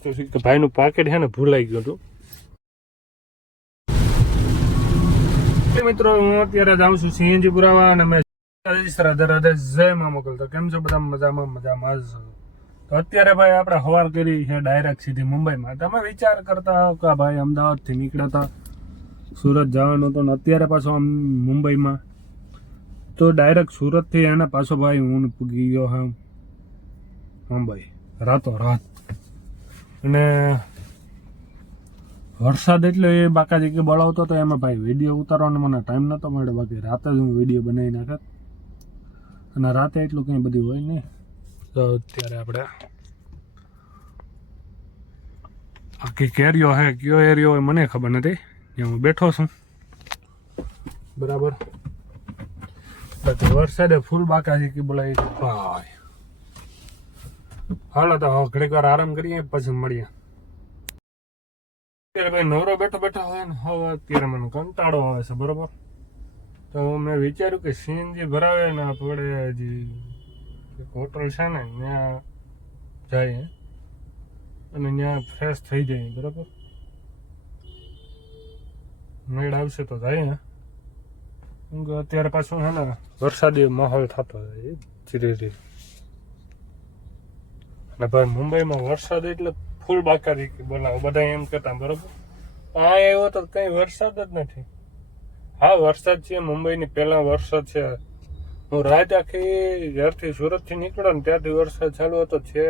વસ્તુ છે કે ભાઈનું પાકેટ છે ને ભૂલાઈ ગયું હતું. મિત્રો હું અત્યારે જાઉં છું સીએનજી પુરાવા અને મેં રાધે રાધે જય માં મોકલતો. કેમ છો બધા? મજામાં જ. તો અત્યારે ભાઈ આપણે સવાર કરી છે ડાયરેક્ટ સીધી મુંબઈમાં. તમે વિચાર કરતા હો કે ભાઈ અમદાવાદથી નીકળ્યા હતા, સુરત જવાનું હતું ને અત્યારે પાછો આમ મુંબઈમાં. તો ડાયરેક્ટ સુરતથી એને પાછો ભાઈ હું પૂગી ગયો હા મુંબઈ રાતો રાત. અને વરસાદ એટલે એ બાકાજી કે બળાવતો હતો, એમાં ભાઈ વિડીયો ઉતારવાનો મને ટાઈમ નહોતો મળ્યો. બાકી રાતે જ હું વિડીયો બનાવી નાખત, અને રાતે એટલું કંઈ બધું હોય નહીં. તો અત્યારે આપણે આખી કેરીઓ હે, કયો એરિયો હોય મને ખબર નથી, ત્યાં હું બેઠો છું બરાબર. બાકી વરસાદે ફૂલ બાકાજી કે બોલાવી ભાઈ. હાલો તો ઘડીક વાર આરામ કરીએ પછી મળીએ. અત્યારે ભાઈ નવરો બેઠો હોય ને, હવે અત્યારે મને કંટાળો આવે છે બરોબર. તો મેં વિચાર્યું કે સીએનજી ભરાવે ને આપણે જે હોટલ છે ને ત્યાં જઈએ અને ત્યાં ફ્રેશ થઈ જાય બરાબર. મેળ આવશે તો જઈએ. અત્યારે પાછું છે ને વરસાદી માહોલ થતો હોય ધીરે ધીરે. અને ભાઈ મુંબઈમાં વરસાદ એટલે ફૂલ બાકારી બોલાવો બધા એમ કહેતા બરોબર. આ આવ્યો તો કઈ વરસાદ જ નથી. હા વરસાદ છે, મુંબઈની પહેલા વરસાદ છે. હું રાત આખી જ્યારથી સુરતથી નીકળ્યો ને ત્યારથી વરસાદ ચાલુ હતો છે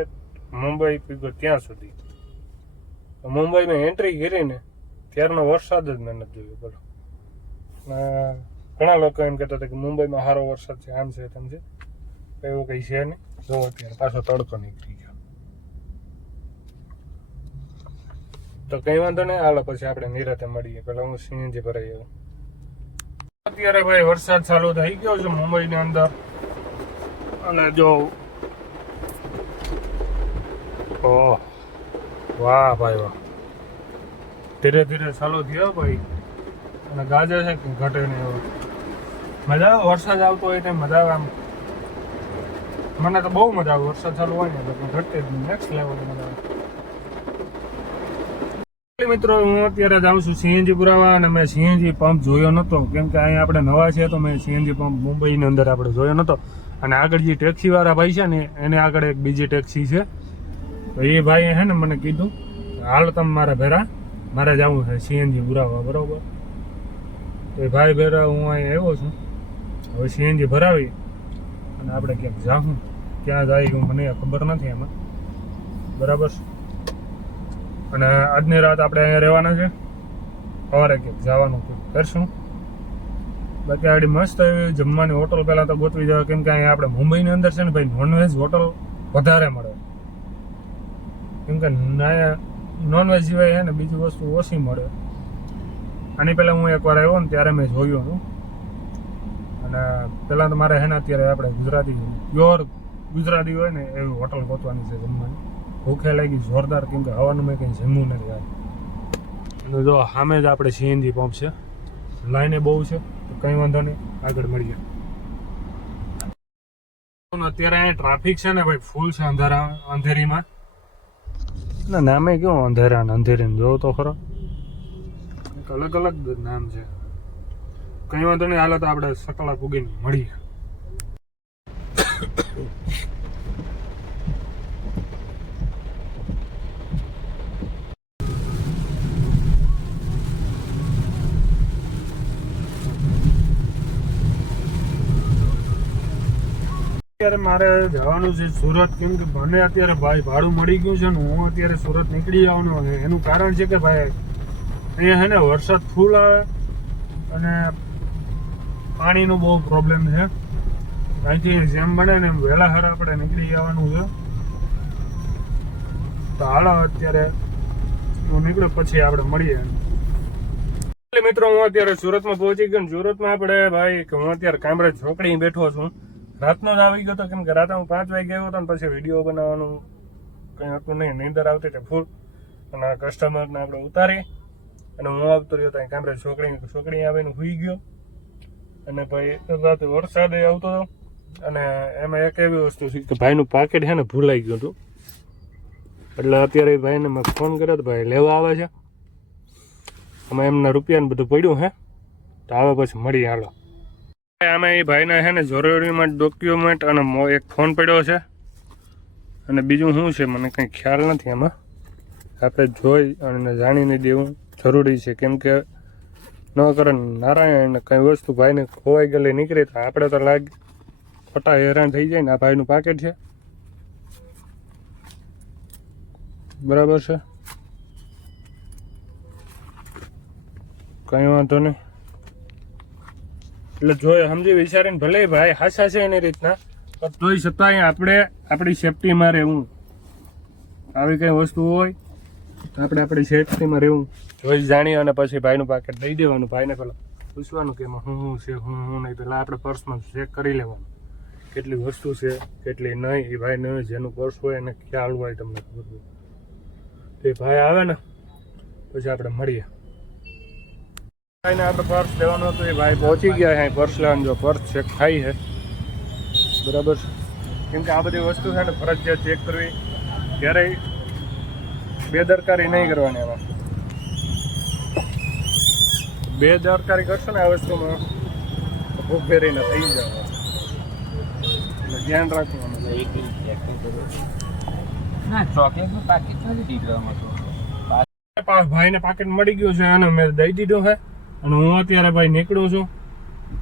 મુંબઈ પીગો ત્યાં સુધી. મુંબઈમાં એન્ટ્રી કરી ને ત્યારનો વરસાદ જ મેં નથી જોયો બોલો. ઘણા લોકો એમ કહેતા હતા કે મુંબઈમાં સારો વરસાદ છે, આમ છે તેમ છે. એવું કંઈ છે નહીં. જો અત્યારે પાછો તડકો નીકળી ગયો. તો કઈ વાંધો નહીં, હાલો પછી આપણે નિરાતે મળીએ. પેલા હું સીએનજી ભરાઈ આવું. અત્યારે ભાઈ વરસાદ ચાલુ થઈ ગયો છે મુંબઈની અંદર. અને જો ઓહ વાહ ભાઈ વાહ, ધીરે ધીરે ચાલુ થયો ભાઈ. અને ગાજે છે કે ઘટે નહીં એવું. મજા આવે વરસાદ આવતો હોય તો મજા આવે. આમ મને તો બહુ મજા આવે વરસાદ ચાલુ હોય ને, એટલે ઘટે નેક્સ્ટ લેવલ મજા આવે. મિત્રો હું અત્યારે જાઉં છું સીએનજી પુરાવા અને મેં સીએનજી પંપ જોયો નહોતો, કેમ કે અહીંયા આપણે નવા છે તો મેં સીએનજી પંપ મુંબઈની અંદર આપણે જોયો નહોતો. અને આગળ જે ટેક્સીવાળા ભાઈ છે ને એને આગળ એક બીજી ટેક્સી છે, તો એ ભાઈએ છે ને મને કીધું હાલ તમે મારા ભેરા, મારે જવું છે સીએનજી પુરાવા બરાબર. તો એ ભાઈ ભેરા હું અહીંયા આવ્યો છું. હવે સીએનજી ભરાવી અને આપણે ક્યાંક જાઉં. ક્યાં જાય મને ખબર નથી એમાં બરાબર. અને આજની રાત આપણે અહીંયા રહેવાના છે, સવારે ક્યાંક જવાનું કરશું. બાકી આડી મસ્ત એવી જમવાની હોટલ પહેલાં તો ગોતવી જવા, કેમ કે અહીંયા આપણે મુંબઈની અંદર છે ને ભાઈ નોનવેજ હોટલ વધારે મળે. કેમ કે નોનવેજ સિવાય છે ને બીજી વસ્તુ ઓછી મળે. આની પહેલાં હું એકવાર આવ્યો ને ત્યારે મેં જોયું હતું. અને પહેલાં તો મારે છે ને અત્યારે આપણે ગુજરાતી પ્યોર ગુજરાતી હોય ને એવી હોટલ ગોતવાની છે જમવાની. ભૂખે લાગી જોરદાર, કેમ કે હવાનું મેં કંઈ જમવું નથી આવે. અને જો સામે જ આપણે સીએનજી પંપ છે, લાઈને બહુ છે, તો કંઈ વાંધો નહીં, આગળ મળીએ. અત્યારે અહીંયા ટ્રાફિક છે ને ભાઈ ફૂલ છે અંધેરીમાં. ના નામે કેવું અંધેરા ને અંધેરીને જોવો તો ખરો, અલગ અલગ નામ છે. કંઈ વાંધો નહીં, હાલો તો આપણે સકલા પૂગીને મળીએ. અત્યારે મારે જવાનું છે સુરત, કેમ કે મને અત્યારે ભાઈ ભાડું મળી ગયું છે ને હું અત્યારે સુરત નીકળી જવાનું. એનું કારણ છે કે ભાઈ અહીંયા છે ને વરસાદ ફૂલ આવે અને પાણીનો બહુ પ્રોબ્લેમ છે. અહીંથી જેમ બને ને એમ વહેલા આપણે નીકળી જવાનું છે. તો હાલો અત્યારે હું નીકળ્યો પછી આપણે મળીએ. મિત્રો હું અત્યારે સુરતમાં પહોંચી ગયો. સુરતમાં આપણે ભાઈ હું અત્યારે કામરેજ ચોકડી બેઠો છું. રાતનો જ આવી ગયો હતો, કેમ કે રાતે હું 5 વાગે ગયો હતો ને પછી વિડીયો બનાવવાનું કંઈ હતું નહીં, નીંદર આવતી હતી ફૂલ. અને કસ્ટમરને આપણે ઉતારી અને હું આવતો રહ્યો ત્યાં કામરેજ ચોકડી આવીને સૂઈ ગયો. અને ભાઈ રાતે વરસાદ આવતો હતો. અને એમાં એક એવી વસ્તુ છે કે ભાઈનું પાકેટ છે ને ભૂલાઈ ગયું હતું. એટલે અત્યારે એ ભાઈને મેં ફોન કર્યો તો ભાઈ લેવા આવે છે. અમે એમના રૂપિયાને બધું પડ્યું હે તો આવે પછી મળી હાલો. આમાં એ ભાઈના છે ને જરૂરીમાં ડોક્યુમેન્ટ અને એક ફોન પડ્યો છે અને બીજું શું છે મને કંઈ ખ્યાલ નથી. આમાં આપણે જોઈ અને જાણીને દેવું જરૂરી છે, કેમ કે ન કરે નારાયણ કંઈ વસ્તુ ભાઈને ખોવાઈ ગયેલી નીકળે તો આપણે તો ખોટા હેરાન થઈ જાય ને. આ ભાઈનું પાકેટ છે, બરાબર છે, કંઈ વાંધો નહીં. એટલે જોઈએ સમજી વિચારીને ભલે ભાઈ હાસા છે એની રીતના, પણ તોય છતાંય આપણે આપણી સેફટીમાં રહેવું. આવી કંઈ વસ્તુ હોય તો આપણે આપણી સેફટીમાં રહેવું, જોઈ જાણી અને પછી ભાઈનું પાકેટ દઈ દેવાનું. ભાઈને પેલા પૂછવાનું કે એમાં શું છે શું નહીં. પહેલાં આપણે પર્સમાં ચેક કરી લેવાનું કેટલી વસ્તુ છે કેટલી નહીં. એ ભાઈ નહીં જેનું પર્સ હોય એને ખ્યાલ હોય, તમને ખબર હોય. એ ભાઈ આવે ને પછી આપણે મળીએ. ભાઈને આપણે પર્સ લેવાનું હતું, એ ભાઈ પહોંચી ગયા છે પર્સ લેવાનું. જો પર્સ ચેક થાય છે બરાબર છે, કેમ કે આ બધી વસ્તુ છે ને ફરજિયાત ચેક કરવી. ક્યારેય બેદરકારી નહીં કરવાની. એમાં બેદરકારી કરશો ને આ વસ્તુમાં ભૂખ ફેરીને થઈ જવા, એટલે ધ્યાન રાખવાનું. ભાઈને પાકેટ મળી ગયું છે અને મેં દઈ દીધું છે અને હું અત્યારે ભાઈ નીકળું છું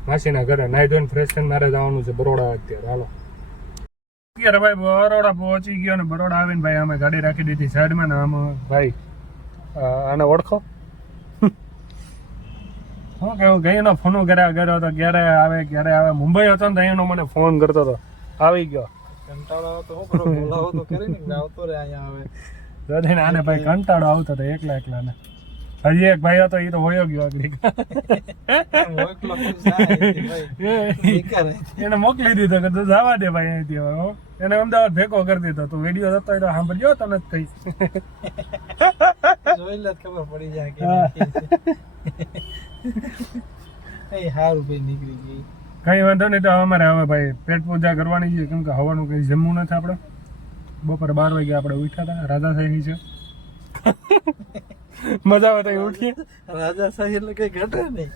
માસીના ઘરે. નાઈ ધોઈને ફ્રેશ થઈને મારે જવાનું છે બરોડા. અત્યારે હાલો અત્યારે ભાઈ બરોડા પહોંચી ગયો ને બરોડા આવીને ભાઈ અમે ગાડી રાખી દીધી સાઈડમાં ને. આમ ભાઈ આને ઓળખો શું કેવું ગઈનો ફોન કર્યો હતો ક્યારે આવે. મુંબઈ હતો ને તો અહીંયાનો મને ફોન કરતો હતો, આવી ગયો. આને ભાઈ કંટાળો આવતો હતો એકલા ને. હજી એક ભાઈ હતો એ તો હોયો ગયો આગળ, એને મોકલી દીધો કે તું જવા દે ભાઈ અહીંથી. એને અમદાવાદ ભેગો કરી દીધો. તું વિડીયો જતો હોય તો સાંભળજો, તને જ કહીશ. ખબર પડી જાય કઈ વાંધો નહીં. તો અમારે હવે ભાઈ પેટ પૂજા કરવાની છે, કેમ કે હવાનું કઈ જમવું નથી. આપણે બપોરે 12 વાગે આપણે ઉઠ્યા હતા. રાજાશાહી છે, મજા આવે તો ઉઠીએ. રાજાશાહી એટલે કઈ ઘટે નહીં.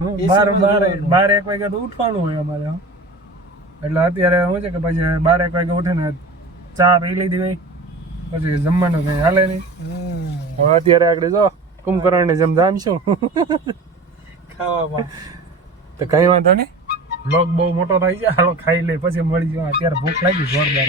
12-1 વાગે તો ઉઠવાનું હોય અમારે. એટલે અત્યારે શું છે કે પછી 12-1 વાગે ઉઠીને ચા પી લીધી હોય પછી જમવાનું કઈ હાલે નહીં. હવે અત્યારે આગળ જો કુંભકર્ણ ને જેમ જામશું ખાવામાં, તો કઈ વાંધો નહીં. લોક બહુ મોટો થઈ જાય. હાલો ખાઈ લે પછી મળી જાય. અત્યારે ભૂખ લાગી જોરદાર.